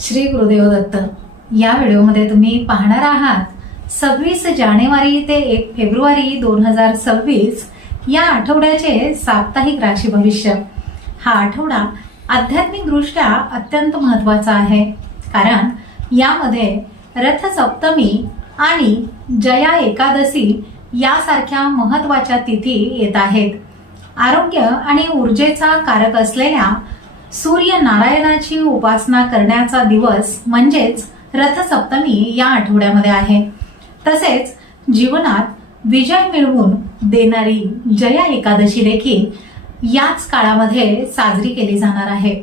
श्री गुरुदेव दत्त। या व्हिडिओमध्ये तुम्ही पाहणार आहात 26 जानेवारी ते 1 फेब्रुवारी 2026 या आठवड्याचे साप्ताहिक राशी भविष्य। हा आठवडा आध्यात्मिक दृष्ट्या अत्यंत महत्त्वाचा आहे, कारण यामध्ये रथ सप्तमी आणि जया एकादशी यासारख्या महत्त्वाच्या तिथी येत आहेत। आरोग्य आणि ऊर्जेचा कारक असलेल्या सूर्य नारायणाची उपासना करण्याचा दिवस म्हणजेच रथ सप्तमी या आठवड्यामध्ये आहे। तसेच जीवनात विजय मिळवून देणारी जया एकादशी देखील याच काळामध्ये साजरी केली जाणार आहे।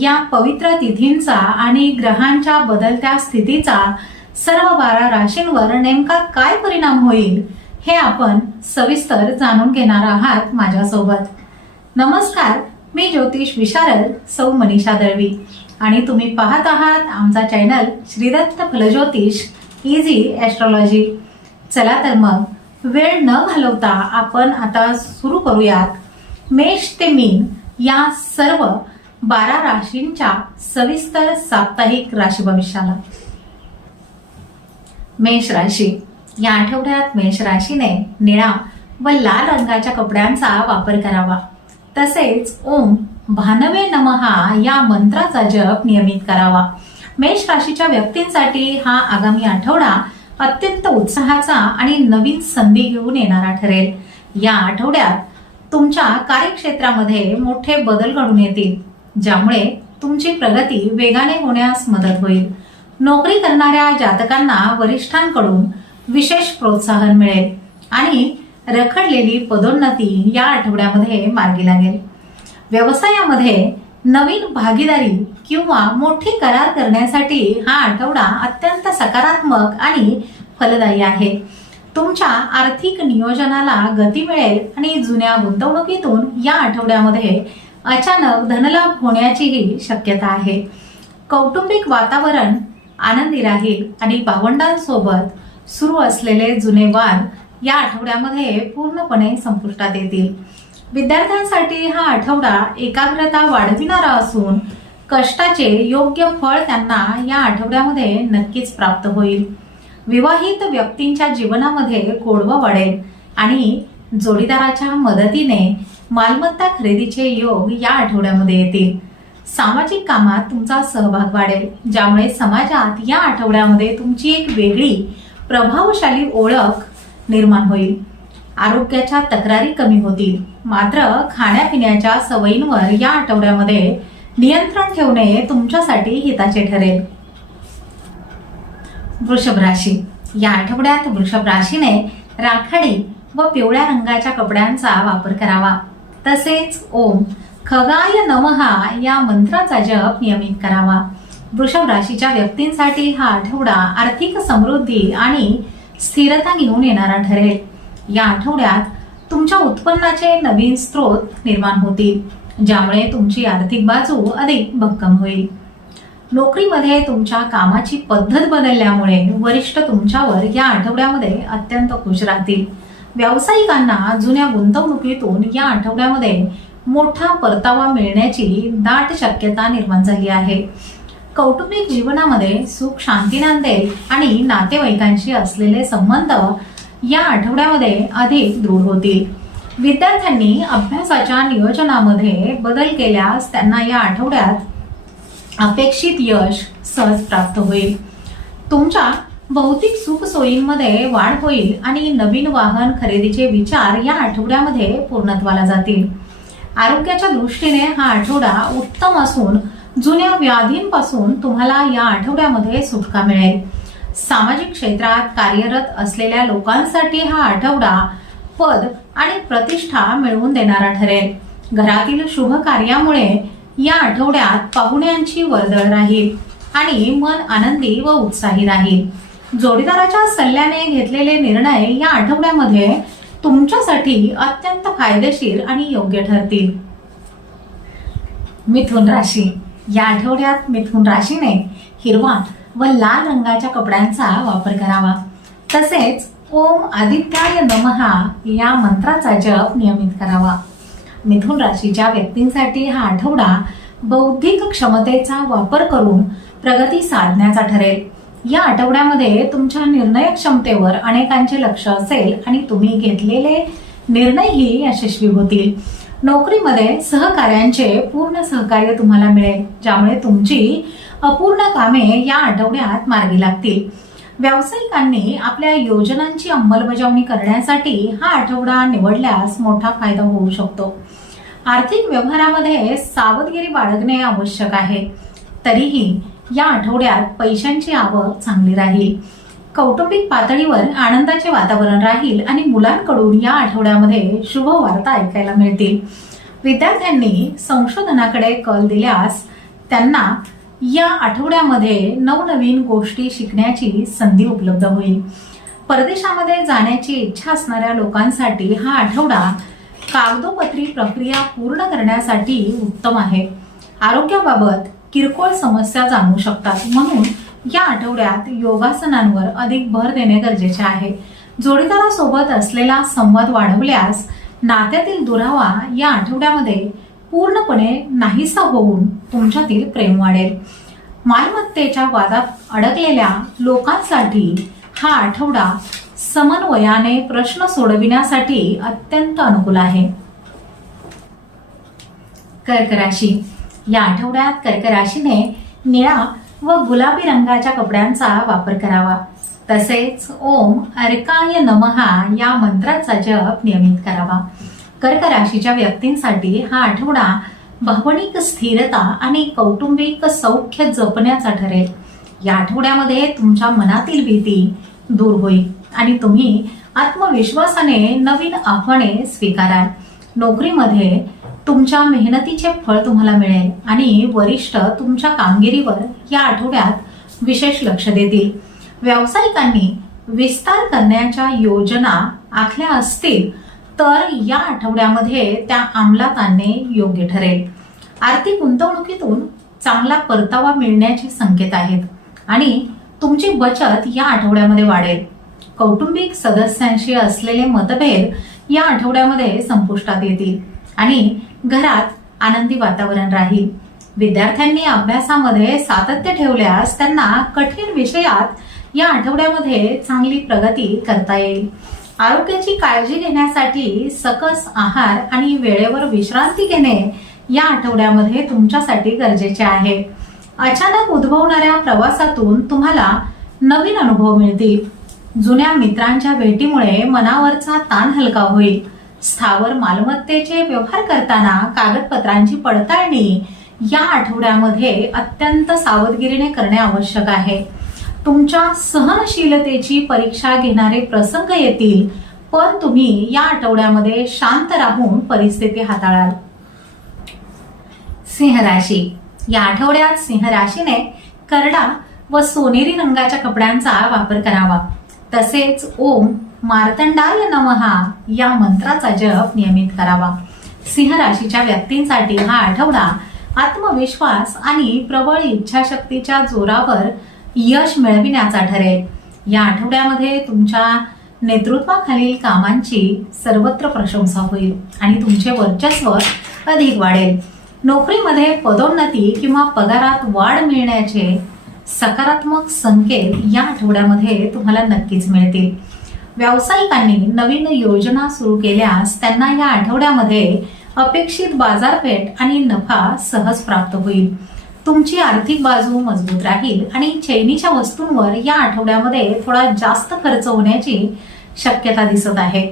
या पवित्र तिथींचा आणि ग्रहांच्या बदलत्या स्थितीचा सर्व 12 राशींवर नेमका काय परिणाम होईल हे आपण सविस्तर जाणून घेणार आहात माझ्यासोबत। नमस्कार, मी ज्योतिष विशारद सौ मनीषा दळवी आणि तुम्ही पाहत आहात आमचा चॅनल श्रीदत्त फलज्योतिष इझी ॲस्ट्रॉलॉजी। चला तर मग वेळ न घालवता आपण आता सुरू करूयात मेष ते मीन या सर्व 12 राशींच्या सविस्तर साप्ताहिक राशी भविष्याला। मेष राशी। या आठवड्यात मेष राशीने निळा व लाल रंगाच्या कपड्यांचा वापर करावा। तसेच ओम भानवे नमः या मंत्राचा जप नियमित करावा। मेष राशीच्या व्यक्तींसाठी हा आगामी आठवडा अत्यंत उत्साहाचा आणि नवीन संधी घेऊन येणारा ठरेल। या आठवड्यात तुमच्या कार्यक्षेत्रामध्ये मोठे बदल घडून येतील, ज्यामुळे तुमची प्रगती वेगाने होण्यास मदत होईल। नोकरी करणाऱ्या जातकांना वरिष्ठांकडून विशेष प्रोत्साहन मिळेल आणि रखडलेली पदोन्नती या आठवड्यामध्ये मार्गी लागेल। व्यवसायामध्ये नवीन भागीदारी किंवा मोठी करार करण्यासाठी हा आठवडा अत्यंत सकारात्मक आणि फलदायी आहे। तुमच्या आर्थिक नियोजनाला गती मिळेल आणि जुन्या गुंतवणुकीतून या आठवड्यामध्ये अचानक धनलाभ होण्याचीही शक्यता आहे। कौटुंबिक वातावरण आनंदी राहील आणि भावंडांसोबत सुरू असलेले जुने वाद या आठवड्यामध्ये पूर्णपणे संपुष्टात येतील। विद्यार्थ्यांसाठी हा आठवडा एकाग्रता वाढविणारा असून कष्टाचे योग्य फळ त्यांना या आठवड्यामध्ये नक्कीच प्राप्त होईल। विवाहित व्यक्तींच्या जीवनामध्ये गोडवा वाढेल आणि जोडीदाराच्या मदतीने मालमत्ता खरेदीचे योग या आठवड्यामध्ये येतील। सामाजिक कामात तुमचा सहभाग वाढेल, ज्यामुळे समाजात या आठवड्यामध्ये तुमची एक वेगळी प्रभावशाली ओळख निर्माण होईल। आरोग्याच्या तक्रारी कमी होतील, मात्र खाण्यापिण्याच्या सवयींवर या आठवड्यामध्ये नियंत्रण ठेवणे तुमच्यासाठी हिताचे ठरेल। वृषभ राशी। या आठवड्यात वृषभ राशीने राखाडी व पिवळ्या रंगाच्या कपड्यांचा वापर करावा। तसेच ओम खगाय नमः या मंत्राचा जप नियमित करावा। वृषभ राशीच्या व्यक्तींसाठी हा आठवडा आर्थिक समृद्धी आणि स्थिरता घेऊन येणारा ठरेल। या आठवड्यात तुमच्या उत्पन्नाचे नवीन स्रोत निर्माण होतील, ज्यामुळे तुमची आर्थिक बाजू अधिक भक्कम होईल। नोकरीमध्ये तुमच्या कामाची पद्धत बदलल्यामुळे वरिष्ठ तुमच्यावर या आठवड्यामध्ये अत्यंत खुश राहतील। व्यावसायिकांना जुन्या गुंतवणुकीतून या आठवड्यामध्ये मोठा परतावा मिळण्याची दाट शक्यता निर्माण झाली आहे। कौटुंबिक जीवनामध्ये सुख शांती नांदेल आणि नातेवाईकांशी असलेले संबंध या आठवड्यामध्ये अधिक दृढ होतील। विद्यार्थ्यांनी अभ्यासाच्या नियोजनामध्ये बदल केल्यास त्यांना या आठवड्यात अपेक्षित यश सहज प्राप्त होईल। तुमच्या भौतिक सुख सोयींमध्ये वाढ होईल आणि नवीन वाहन खरेदीचे विचार या आठवड्यामध्ये पूर्णत्वाला जातील। आरोग्याच्या दृष्टीने हा आठवडा उत्तम असून जुन्या व्याधींपासून तुम्हाला या आठवड्यामध्ये सुटका मिळेल। सामाजिक क्षेत्रात कार्यरत असलेल्या लोकांसाठी हा आठवडा पद आणि प्रतिष्ठा मिळवून देणारा ठरेल। घरातील शुभ कार्यामुळे या आठवड्यात पाहुण्यांची वर्दळ राहील आणि मन आनंदी व उत्साही राहील। जोडीदाराच्या सल्ल्याने घेतलेले निर्णय या आठवड्यामध्ये तुमच्यासाठी अत्यंत फायदेशीर आणि योग्य ठरतील। मिथुन राशी। या आठवड्यात मिथुन राशीने हिरवा व लाल रंगाच्या कपड्यांचा वापर करावा। तसेच ओम आदित्याय नमः या मंत्राचा जप नियमित करावा। मिथुन राशीच्या व्यक्तींसाठी हा आठवडा बौद्धिक क्षमतेचा वापर करून प्रगती साधण्याचा ठरेल। या आठवड्यामध्ये तुमच्या निर्णय क्षमतेवर अनेकांचे लक्ष असेल आणि तुम्ही घेतलेले निर्णयही यशस्वी होतील। नोकरीमध्ये सहकार्यांचे पूर्ण सहकार्य तुम्हाला मिळेल, ज्यामुळे तुमची अपूर्ण कामे या आठवड्यात मार्गी लागतील। व्यावसायिकांनी आपल्या योजनांची अंमलबजावणी करण्यासाठी हा आठवडा निवडल्यास मोठा फायदा होऊ शकतो। आर्थिक व्यवहारामध्ये सावधगिरी बाळगणे आवश्यक आहे। तरीही या आठवड्यात पैशांची आवक चांगली राहील। कौटुंबिक पातळीवर आनंदाचे वातावरण राहील आणि मुलांकडून या आठवड्यामध्ये शुभ वार्ता ऐकायला मिळतील। विद्यार्थ्यांनी संशोधनाकडे कल दिल्यास त्यांना या आठवड्यामध्ये नवनवीन गोष्टी शिकण्याची संधी उपलब्ध होईल। परदेशामध्ये जाण्याची इच्छा असणाऱ्या लोकांसाठी हा आठवडा कागदोपत्री प्रक्रिया पूर्ण करण्यासाठी उत्तम आहे। आरोग्याबाबत किरकोळ समस्या जाणवू शकतात, म्हणून या आठवड्यात योगासनांवर अधिक भर देणे गरजेचे आहे। जोडीदारासोबत असलेला संवाद वाढवल्यास नात्यातील दुरावा या आठवड्यामध्ये पूर्णपणे नाहीसा होऊन तुमच्यातील प्रेम वाढेल। मालमत्तेच्या वादात अडकलेल्या लोकांसाठी हा आठवडा समन्वयाने प्रश्न सोडविण्यासाठी अत्यंत अनुकूल आहे। कर्क राशी, या आठवड्यात कर्क राशीने निळा व गुलाबी रंगाच्या कपड्यांचा वापर करावा। तसेच ओम अर्काय नमहा या मंत्राचा जप नियमित करावा। कर्क राशीच्या व्यक्तींसाठी हा आठवडा भावनिक स्थिरता आणि कौटुंबिक सौख्य जपण्याचा ठरेल। या आठवड्यामध्ये तुमच्या मनातील भीती दूर होईल आणि तुम्ही आत्मविश्वासाने नवीन आव्हाने स्वीकाराल। नोकरीमध्ये तुमच्या मेहनतीचे फळ तुम्हाला मिळेल आणि वरिष्ठ तुमच्या कामगिरीवर या आठवड्यात विशेष लक्ष देतील। व्यावसायिकांनी विस्तार करण्याच्या योजना आखल्या असतील तर या आठवड्यामध्ये त्या अंमलात आणणे योग्य ठरेल। आर्थिक गुंतवणुकीतून चांगला परतावा मिळण्याचे संकेत आहेत आणि तुमची बचत या आठवड्यामध्ये वाढेल। कौटुंबिक सदस्यांशी असलेले मतभेद या आठवड्यामध्ये संपुष्टात येतील आणि घरात आनंदी वातावरण राहील। विद्यार्थ्यांनी अभ्यासामध्ये सातत्य ठेवल्यास त्यांना कठीण विषयात या आठवड्यामध्ये चांगली प्रगती करता येईल। आरोग्याची काळजी घेण्यासाठी सकस आहार आणि वेळेवर विश्रांती घेणे या आठवड्यामध्ये तुमच्यासाठी गरजेचे आहे। अचानक उद्भवणाऱ्या प्रवासातून तुम्हाला नवीन अनुभव मिळतील। जुन्या मित्रांच्या भेटीमुळे मनावरचा ताण हलका होईल। स्थावर मालमत्तेचे व्यवहार करताना कागदपत्रांची पडताळणी या आठवड्यामध्ये अत्यंत सावधगिरीने करणे आवश्यक आहे। तुमच्या सहनशीलतेची परीक्षा घेणारे प्रसंग येतील, पण तुम्ही या आठवड्यामध्ये शांत राहून परिस्थिती हाताळाल। सिंह राशी, या आठवड्यात सिंह राशीने करडा व सोनेरी रंगाच्या कपड्यांचा वापर करावा। तसेच ओम मार्तंडाय नमहा या मंत्राचा जप नियमित करावा। सिंह राशीच्या व्यक्तींसाठी हा आठवडा आत्मविश्वास आणि प्रबळ इच्छाशक्तीच्या जोरावर यश मिळविण्याचा ठरेल। या आठवड्यामध्ये तुमच्या नेतृत्वाखालील कामांची सर्वत्र प्रशंसा होईल आणि तुमचे वर्चस्व अधिक वाढेल। नोकरीमध्ये पदोन्नती किंवा पगारात वाढ मिळण्याचे सकारात्मक संकेत या आठवड्यामध्ये तुम्हाला नक्कीच मिळतील। व्यावसायिकांनी नवीन योजना सुरू केल्यास त्यांना या आठवड्यामध्ये अपेक्षित बाजारपेठ आणि नफा सहज प्राप्त होईल। तुमची आर्थिक बाजू मजबूत राहील आणि चैनीच्या वस्तूंवर या आठवड्यामध्ये थोडा जास्त खर्च होण्याची शक्यता दिसत आहे।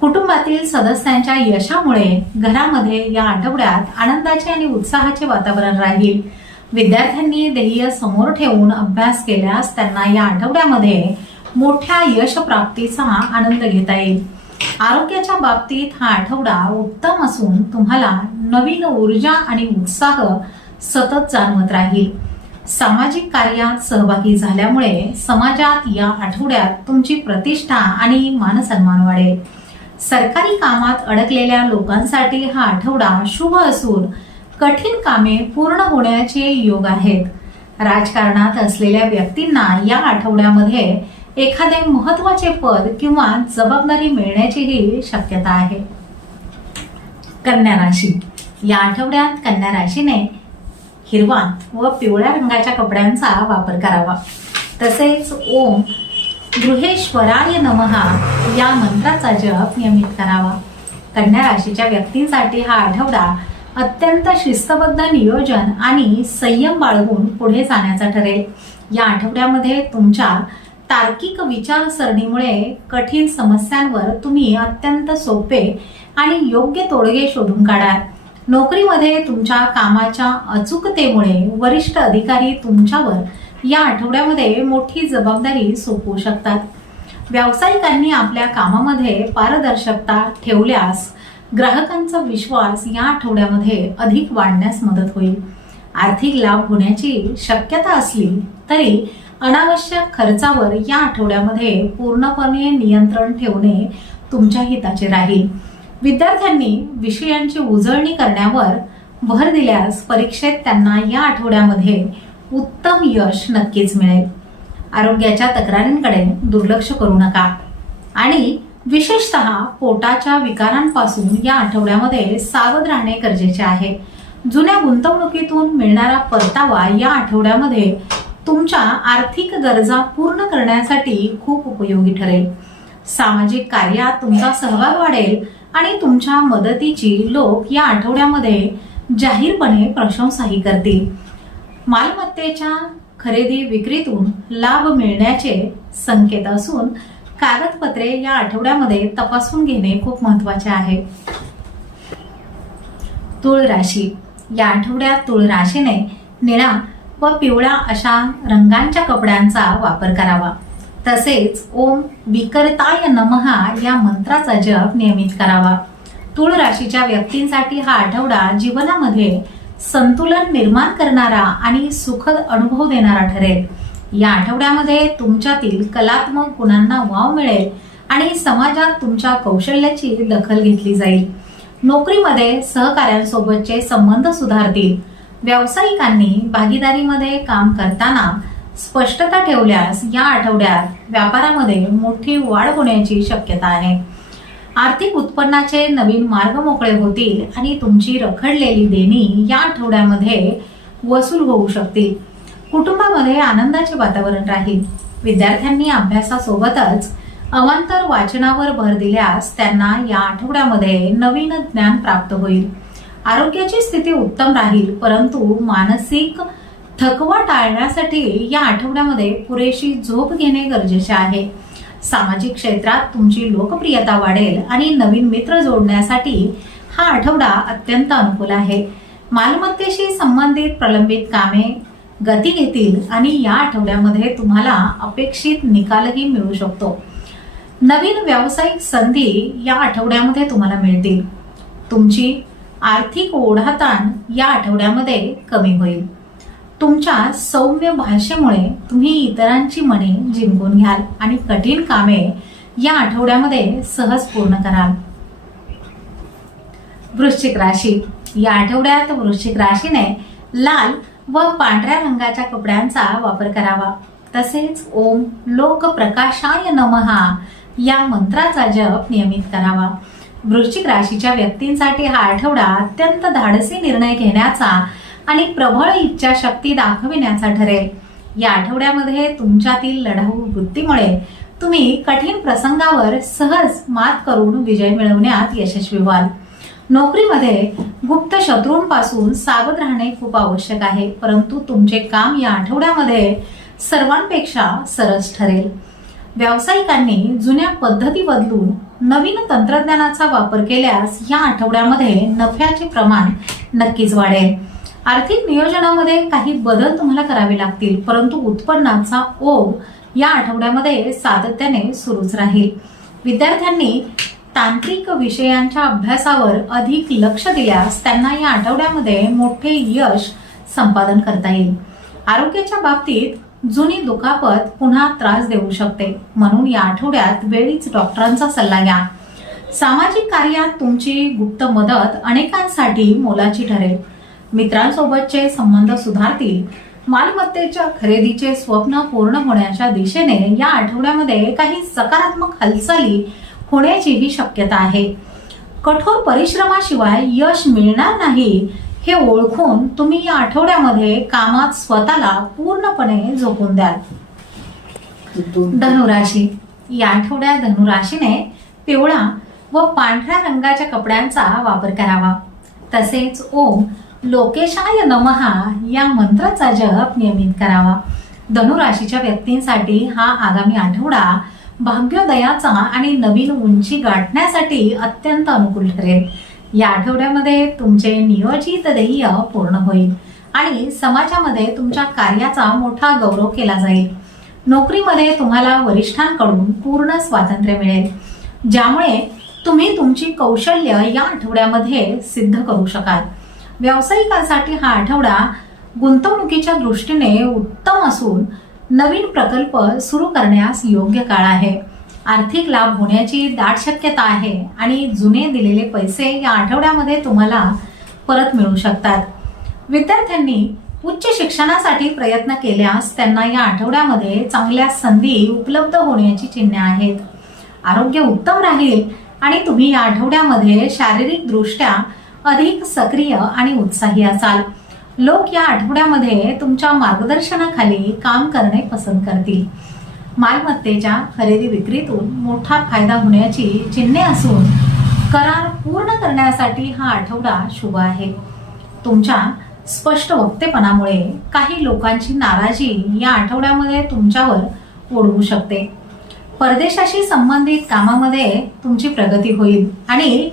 कुटुंबातील सदस्यांच्या यशामुळे घरामध्ये या आठवड्यात आनंदाचे आणि उत्साहाचे वातावरण राहील। विद्यार्थ्यांनी ध्येय समोर ठेवून अभ्यास केल्यास त्यांना या आठवड्यामध्ये मोठ्या यश प्राप्तीचा आनंद घेता येईल। आरोग्याच्या बाबतीत हा आठवडा उत्तम असून तुम्हाला नवीन ऊर्जा आणि उत्साह सतत जाणवत राहील। सामाजिक कार्यात सहभागी झाल्यामुळे समाजात या आठवड्यात तुमची प्रतिष्ठा आणि मानसन्मान वाढेल। सरकारी कामात अडकलेल्या लोकांसाठी हा आठवडा शुभ असून कठीण कामे पूर्ण होण्याचे योग आहेत। राजकारणात असलेल्या व्यक्तींना या आठवड्यामध्ये एखादे महत्त्वाचे पद किंवा जबाबदारी मिळण्याचीही शक्यता आहे। कन्या राशी, या आठवड्यात कन्या राशीने हिरवा व पिवळ्या रंगाच्या कपड्यांचा वापर करावा. तसेच ओम गृहेश्वराय नमः या मंत्राचा जप नियमित करावा. कन्या राशीच्या व्यक्तींसाठी हा आठवडा अत्यंत शिस्तबद्ध नियोजन आणि संयम बाळगून पुढे जाण्याचा ठरेल. या आठवड्यामध्ये तुमच्या तार्किक विचारसरणीमुळे कठीण समस्यांवर तुम्ही अत्यंत सोपे आणि योग्य तोडगे शोधून काढाल. नोकरीमध्ये तुमच्या कामाच्या अचूकतेमुळे वरिष्ठ अधिकारी तुमच्यावर या आठवड्यामध्ये मोठी जबाबदारी सोपवू शकतात. व्यावसायिकांनी आपल्या कामामध्ये पारदर्शकता ठेवल्यास ग्राहकांचा विश्वास या आठवड्यामध्ये अधिक वाढण्यास मदत होईल. आर्थिक लाभ होण्याची शक्यता असली तरी अनावश्यक खर्चावर या आठवड्यामध्ये पूर्णपणे नियंत्रण ठेवणे तुमच्या हिताचे राहील. विद्यार्थ्यांनी विषयांची उजळणी करण्यावर भर दिल्यास परीक्षेत त्यांना या आठवड्यामध्ये उत्तम यश नक्कीच मिळेल. आरोग्याच्या तक्रारींकडे दुर्लक्ष करू नका आणि विशेषतः पोटाच्या विकारांपासून या आठवड्यामध्ये सावध राहणे गरजेचे आहे. जुन्या गुंतवणुकीतून मिळणारा परतावा या आठवड्यामध्ये तुमच्या आर्थिक गरजा पूर्ण करण्यासाठी खूप उपयोगी ठरेल. सामाजिक कार्यात तुमचा सहभाग वाढेल आणि तुमच्या मदतीची लोक या आठवड्यामध्ये जाहीरपणे प्रशंसाही करतील. मालमत्तेच्या खरेदी विक्रीतून लाभ मिळण्याचे संकेत असून कागदपत्रे या आठवड्यामध्ये तपासून घेणे खूप महत्त्वाचे आहे. तुळ राशी. या आठवड्यात तुळ राशीने निळा व पिवळा अशा रंगांच्या कपड्यांचा वापर करावा. तसेच ओम विकर्ताय नमः या मंत्राचा जप नियमित करावा. तुळ राशीच्या व्यक्तींसाठी हा आठवडा जीवनामध्ये संतुलन निर्माण करणारा आणि सुखद अनुभव देणारा ठरेल. या आठवड्यामध्ये तुमच्यातील कलात्मक गुणांना वाव मिळेल आणि समाजात तुमच्या कौशल्याची दखल घेतली जाईल. नोकरीमध्ये सहकाऱ्यांसोबतचे संबंध सुधारतील. व्यावसायिकांनी भागीदारीमध्ये काम करताना स्पष्टता ठेवल्यास या आठवड्यात व्यापारामध्ये मोठी वाढ होण्याची शक्यता आहे. आर्थिक उत्पन्नाचे नवीन मार्ग मोकळे होतील आणि तुमची रखडलेली देणी या आठवड्यामध्ये वसूल होऊ शकतील. कुटुंबामध्ये आनंदाचे वातावरण राहील. विद्यार्थ्यांनी अभ्यासासोबतच अवांतर वाचनावर भर दिल्यास त्यांना या आठवड्यामध्ये नवीन ज्ञान प्राप्त होईल. आरोग्याची स्थिती उत्तम राहील, परंतु मानसिक थकवा टाळण्यासाठी या आठवड्यामध्ये पुरेशी झोप घेणे गरजेचे आहे. सामाजिक क्षेत्रात तुमची लोकप्रियता वाढेल आणि नवीन मित्र जोडण्यासाठी हा आठवडा अत्यंत अनुकूल आहे. मालमत्तेशी संबंधित प्रलंबित कामे गती घेतील आणि या आठवड्यामध्ये तुम्हाला अपेक्षित निकालही मिळू शकतो. नवीन व्यावसायिक संधी या आठवड्यामध्ये तुम्हाला मिळतील. तुमची आर्थिक ओढाताण या आठवड्यामध्ये कमी होईल. तुमच्या सौम्य भाषेमुळे तुम्ही इतरांची मने जिंकून घ्याल आणि कठीण कामे या आठवड्यामध्ये सहज पूर्ण कराल. वृश्चिक राशी. या आठवड्यात वृश्चिक राशीने लाल व पांढऱ्या रंगाच्या कपड्यांचा वापर करावा. तसेच ओम लोक प्रकाशाय नमः या मंत्राचा जप नियमित करावा. वृश्चिक राशीच्या व्यक्तींसाठी हा आठवडा अत्यंत धाडसी निर्णय घेण्याचा आणि प्रबळ इच्छाशक्ती दाखविण्याचा ठरेल. या आठवड्यामध्ये तुमच्यातील लढाऊ वृत्तीमुळे तुम्ही कठीण प्रसंगावर सहज मात करून विजय मिळवण्यात यशस्वी व्हाल. नोकरीमध्ये गुप्त शत्रूंपासून सावध राहणे खूप आवश्यक आहे, परंतु तुमचे काम या आठवड्यामध्ये सर्वांपेक्षा सरस ठरेल. व्यावसायिकांनी जुन्या पद्धती बदलून नवीन तंत्रज्ञानाचा वापर केल्यास या आठवड्यामध्ये नफ्याचे प्रमाण नक्कीच वाढेल. आर्थिक नियोजनामध्ये काही बदल तुम्हाला करावे लागतील, परंतु उत्पन्नाचा ओघ या आठवड्यामध्ये सातत्याने सुरूच राहील. विद्यार्थ्यांनी तांत्रिक विषयांच्या अभ्यासावर अधिक लक्ष दिल्यास त्यांना या आठवड्यामध्ये मोठे यश संपादन करता येईल. आरोग्याच्या बाबतीत जुनी दुखापत पुन्हा त्रास देऊ शकते, म्हणून या आठवड्यात वेळीच डॉक्टरांचा सल्ला घ्या. सामाजिक कार्यात तुमची गुप्त मदत अनेकांसाठी मोलाची ठरेल. मित्रांसोबतचे संबंध सुधारतील. मालमत्तेच्या खरेदीचे स्वप्न पूर्ण होण्याच्या दिशेने या आठवड्यामध्ये काही सकारात्मक हालचाली होण्याचीही शक्यता आहे. कठोर परिश्रमाशिवाय यश मिळणार नाही हे ओळखून तुम्ही या आठवड्यामध्ये कामात स्वतःला पूर्णपणे झोकून द्याल. धनुराशी, या आठवड्यात धनुराशीने पिवळा व पांढऱ्या रंगाच्या कपड्यांचा वापर करावा. तसेच ओम लोकेशाय नमः या मंत्राचा जप नियमित करावा. धनुराशीच्या व्यक्तींसाठी हा आगामी आठवडा भाग्योदयाचा आणि नवीन उंची गाठण्यासाठी अत्यंत अनुकूल ठरेल. या आठवड्यामध्ये तुमचे नियोजित ध्येय पूर्ण होईल आणि समाजामध्ये तुमच्या कार्याचा मोठा गौरव केला जाईल. नोकरीमध्ये तुम्हाला वरिष्ठांकडून पूर्ण स्वातंत्र्य मिळेल, ज्यामुळे तुम्ही तुमची कौशल्य या आठवड्यामध्ये सिद्ध करू शकाल. व्यावसायिकांसाठी हा आठवडा गुंतवणुकीच्या दृष्टीने उत्तम असून नवीन प्रकल्प सुरू करण्यास योग्य काळ आहे. आर्थिक लाभ होण्याची दाट शक्यता आहे आणि जुने दिलेले पैसे या आठवड्यामध्ये तुम्हाला परत मिळू शकतात. विद्यार्थ्यांनी उच्च शिक्षणासाठी प्रयत्न केल्यास त्यांना या आठवड्यामध्ये चांगल्या संधी उपलब्ध होण्याची चिन्हे आहेत. आरोग्य उत्तम राहील आणि तुम्ही या आठवड्यामध्ये शारीरिक दृष्ट्या अधिक सक्रिय आणि उत्साही असाल. लोक या आठवड्यामध्ये तुमच्या मार्गदर्शनाखाली काम करणे पसंत करतील. मालमत्तेच्या खरेदी विक्रीतून मोठा फायदा होण्याची चिन्हे असून करार पूर्ण करण्यासाठी हा आठवडा शुभ आहे. तुमच्या स्पष्ट वक्तेपणामुळे काही लोकांची नाराजी या आठवड्यामध्ये तुमच्यावर ओढवू शकते. परदेशाशी संबंधित कामामध्ये तुमची प्रगती होईल आणि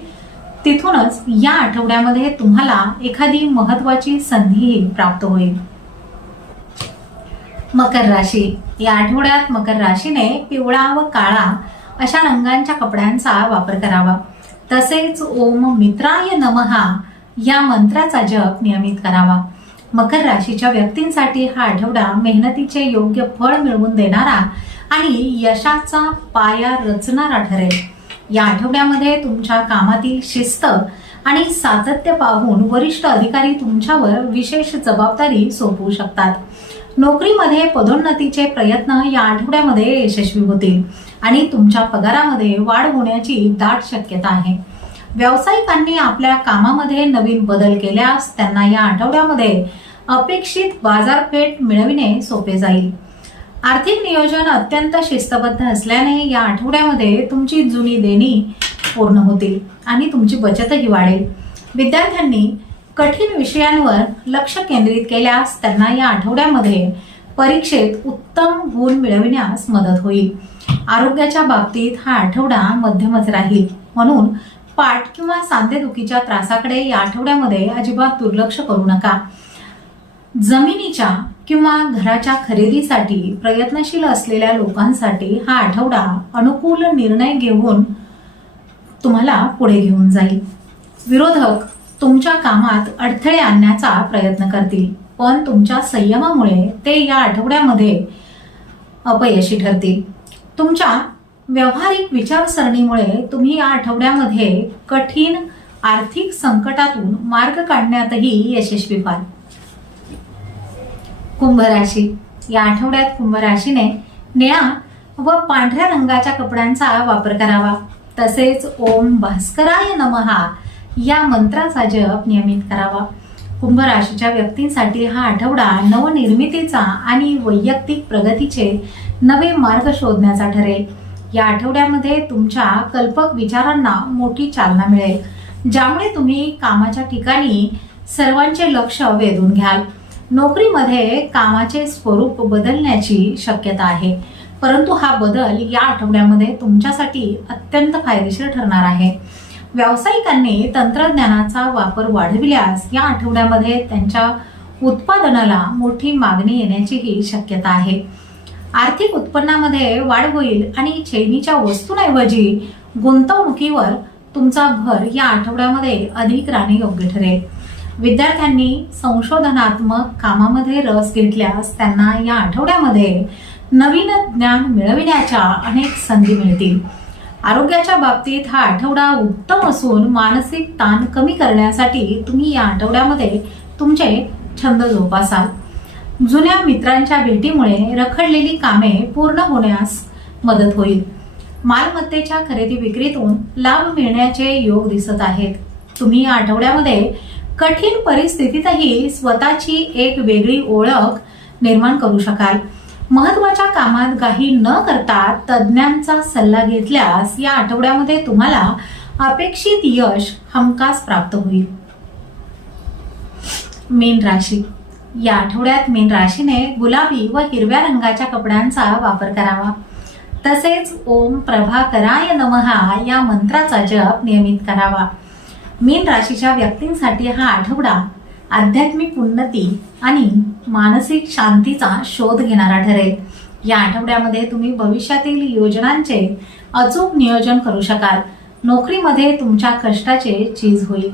तिथूनच या आठवड्यामध्ये तुम्हाला एखादी महत्वाची संधी प्राप्त होईल. मकर राशी, या आठवड्यात मकर राशीने पिवळा व काळा अशा रंगांच्या कपड्यांचा वापर करावा. तसेच ओम मित्राय नमः या मंत्राचा जप नियमित करावा. मकर राशीच्या व्यक्तींसाठी हा आठवडा मेहनतीचे योग्य फळ मिळवून देणारा आणि यशाचा पाया रचणारा ठरेल. या आठवड्यामध्ये तुमच्या कामातील शिस्त आणि सातत्य पाहून वरिष्ठ अधिकारी तुमच्यावर विशेष जबाबदारी सोपवू शकतात. नोकरीमध्ये पदोन्नतीचे प्रयत्न या आठवड्यामध्ये यशस्वी होतील आणि तुमच्या पगारामध्ये वाढ होण्याची दाट शक्यता आहे. व्यावसायिकांनी आपल्या कामामध्ये नवीन बदल केल्यास त्यांना या आठवड्यामध्ये अपेक्षित बाजारपेठ मिळविणे सोपे जाईल. आर्थिक नियोजन अत्यंत शिस्तबद्ध असल्याने या आठवड्यामध्ये तुमची जुनी देणी पूर्ण होतील आणि तुमची बचतही वाढेल. विद्यार्थ्यांनी कठीण विषयांवर लक्ष केंद्रित केल्यास त्यांना या आठवड्यामध्ये परीक्षेत उत्तम गुण मिळविण्यास मदत होईल. आरोग्याच्या बाबतीत हा आठवडा मध्यमच राहील, म्हणून पाठ किंवा सांधेदुखीच्या त्रासाकडे या आठवड्यामध्ये अजिबात दुर्लक्ष करू नका. जमिनीच्या किंवा घराच्या खरेदीसाठी प्रयत्नशील असलेल्या लोकांसाठी हा आठवडा अनुकूल निर्णय घेऊन तुम्हाला पुढे घेऊन जाईल. विरोधक तुमच्या कामात अडथळे आणण्याचा प्रयत्न करतील, पण तुमच्या संयमामुळे ते या आठवड्यामध्ये अपयशी ठरतील. तुमच्या व्यावहारिक विचारसरणीमुळे तुम्ही या आठवड्यामध्ये कठीण आर्थिक संकटातून मार्ग काढण्यातही यशस्वी व्हाल. कुंभ राशी, या आठवड्यात कुंभ राशीने निळा व पांढऱ्या रंगाच्या कपड्यांचा वापर करावा. तसेच ओम भास्कराय नमः या मंत्राचा जप नियमित करावा. कुंभ राशीच्या व्यक्तींसाठी हा आठवडा नवनिर्मितीचा आणि वैयक्तिक प्रगतीचे नवे मार्ग शोधण्याचा ठरेल. या आठवड्यामध्ये तुमच्या कल्पक विचारांना मोठी चालना मिळेल, ज्यामुळे तुम्ही कामाच्या ठिकाणी सर्वांचे लक्ष वेधून घ्याल. नोकरीमध्ये कामाचे स्वरूप बदलण्याची शक्यता आहे, परंतु हा बदल या आठवड्यामध्ये तुमच्यासाठी अत्यंत फायदेशीर ठरणार आहे. व्यावसायिकांनी तंत्रज्ञानाचा वापर वाढविल्यास या आठवड्यामध्ये त्यांच्या उत्पादनाला मोठी मागणी येण्याचीही शक्यता आहे. आर्थिक उत्पन्नामध्ये वाढ होईल आणि चैनीच्या वस्तूंऐवजी गुंतवणुकीवर तुमचा भर या आठवड्यामध्ये अधिक राहणे योग्य ठरेल. विद्यार्थ्यांनी संशोधनात्मक कामामध्ये रस घेतल्यास त्यांना या आठवड्यामध्ये नवीन ज्ञान मिळविण्याच्या अनेक संधी मिळतील. आरोग्याच्या बाबतीत हा आठवडा उत्तम असून मानसिक ताण कमी करण्यासाठी तुम्ही या आठवड्यामध्ये तुमचे छंद जोपासाल. जुन्या मित्रांच्या भेटीमुळे रखडलेली कामे पूर्ण होण्यास मदत होईल. मालमत्तेच्या खरेदी विक्रीतून लाभ मिळण्याचे योग दिसत आहेत. तुम्ही या आठवड्यामध्ये कठीण परिस्थितीतही स्वतःची एक वेगळी ओळख निर्माण करू शकाल. महत्वाच्या कामात घाई न करता तज्ज्ञांचा सल्ला घेतल्यास या आठवड्यामध्ये तुम्हाला अपेक्षित यश हमखास प्राप्त होईल. मीन राशी. या आठवड्यात मीन राशीने गुलाबी व हिरव्या रंगाच्या कपड्यांचा वापर करावा. तसेच ओम प्रभाकराय नमः या मंत्राचा जप नियमित करावा. मीन राशीच्या व्यक्तींसाठी हा आठवडा आध्यात्मिक उन्नती आणि मानसिक शांतीचा शोध घेणारा ठरेल. या आठवड्यामध्ये तुम्ही भविष्यातील योजनांचे अचूक नियोजन करू शकाल. नोकरीमध्ये तुमच्या कष्टाचे चीज होईल.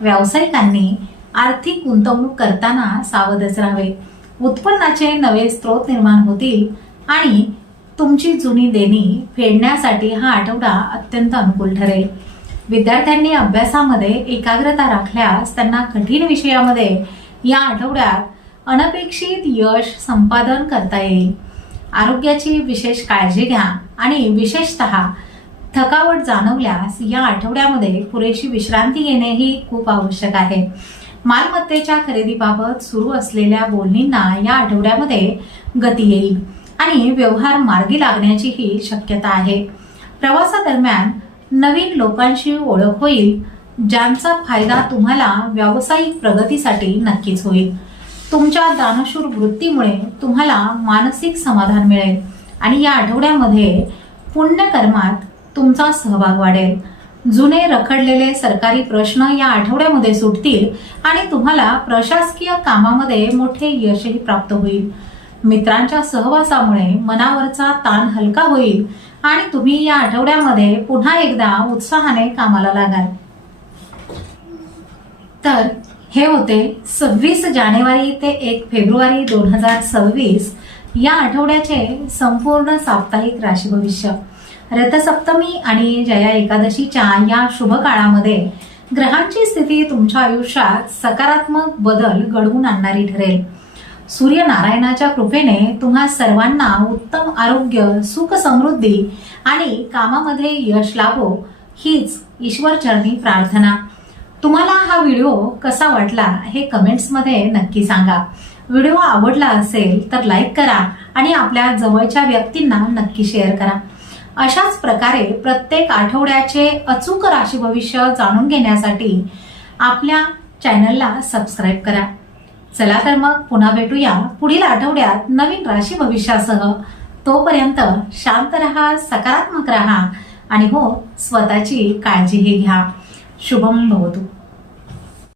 व्यावसायिकांनी आर्थिक गुंतवणूक करताना सावधच राहावे. उत्पन्नाचे नवे स्रोत निर्माण होतील आणि तुमची जुनी देणी फेडण्यासाठी हा आठवडा अत्यंत अनुकूल ठरेल. विद्यार्थ्यांनी अभ्यासामध्ये एकाग्रता राखल्यास त्यांना कठीण विषयामध्ये या आठवड्यात अनपेक्षित यश संपादन करता येईल. आरोग्याची विशेष काळजी घ्या आणि विशेषतः थकावट जाणवल्यास या आठवड्यामध्ये पुरेशी विश्रांती घेणे ही खूप आवश्यक आहे. मालमत्तेच्या खरेदीबाबत सुरू असलेल्या बोलणींना या आठवड्यामध्ये गती येईल आणि व्यवहार मार्गी लागण्याचीही शक्यता आहे. प्रवासादरम्यान नवीन लोकांशी ओळख होईल, ज्यांचा फायदा तुम्हाला व्यावसायिक प्रगतीसाठी नक्कीच होईल. तुमच्या दानशूर वृत्तीमुळे तुम्हाला मानसिक समाधान मिळेल आणि या आठवड्यामध्ये पुण्यकर्मात तुमचा सहभाग वाढेल. जुने रखडलेले सरकारी प्रश्न या आठवड्यामध्ये सुटतील आणि तुम्हाला प्रशासकीय कामामध्ये मोठे यशही प्राप्त होईल. मित्रांच्या सहवासामुळे मनावरचा ताण हलका होईल आणि तुम्ही या आठवड्यामध्ये पुन्हा एकदा उत्साहाने कामाला लागाल. तर हे होते 26 जानेवारी ते 1 फेब्रुवारी 2026 या आठवड्याचे संपूर्ण साप्ताहिक राशी भविष्य. रथसप्तमी आणि जया एकादशीच्या या शुभ काळामध्ये ग्रहांची स्थिती तुमच्या आयुष्यात सकारात्मक बदल घडवून आणणारी ठरेल. सूर्यनारायणाच्या कृपेने तुम्हा सर्वांना उत्तम आरोग्य, सुख, समृद्धी आणि कामामध्ये यश लाभो हीच ईश्वरचरणी प्रार्थना. तुम्हाला हा व्हिडिओ कसा वाटला हे कमेंट्समध्ये नक्की सांगा. व्हिडिओ आवडला असेल तर लाईक करा आणि आपल्या जवळच्या व्यक्तींना नक्की शेअर करा. अशाच प्रकारे प्रत्येक आठवड्याचे अचूक राशी भविष्य जाणून घेण्यासाठी आपल्या चॅनलला सबस्क्राईब करा. चला तर मग पुन्हा भेटूया पुढील आठवड्यात नवीन राशी भविष्यासह. तोपर्यंत शांत रहा, सकारात्मक रहा आणि हो, स्वतःची काळजीही घ्या. शुभम भवतु.